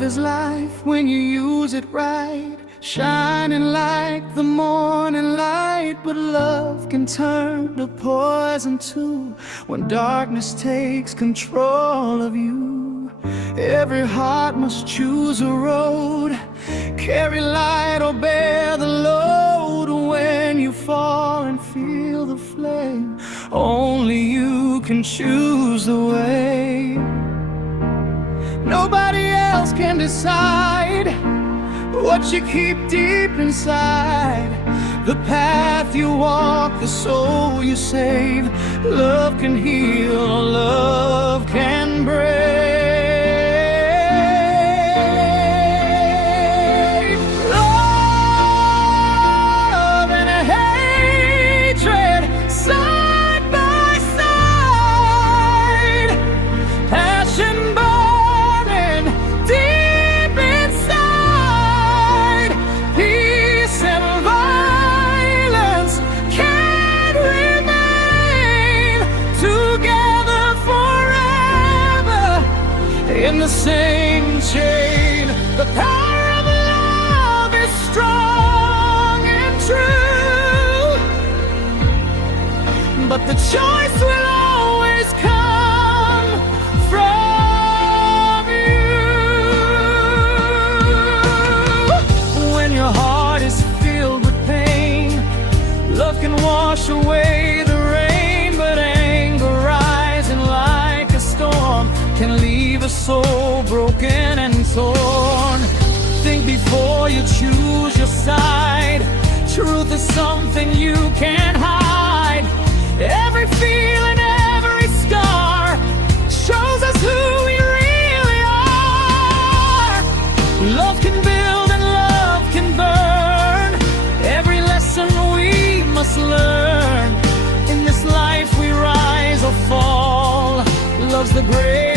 Love is life when you use it right, shining like the morning light. But love can turn to poison too, when darkness takes control of you. Every heart must choose a road, carry light or bear the load. When you fall and feel the flame, only you can choose the way. Nobody else can decide what you keep deep inside. The path you walk, the soul you save. Love can heal, love can break. Love and hatred side by side. Passion burning deep inside. Peace and violence can't remain together forever in the same chain. The power of love is strong and true, but the choice will always come from you. When your heart is filled with pain, love can wash away the rain. But anger rising like a storm can leave a soul broken and torn. Think before you choose your side. Truth is something you can't hide. Every feeling, every scar shows us who we really are. Love can build and love can burn. Every lesson we must learn. In this life we rise or fall. Love's the great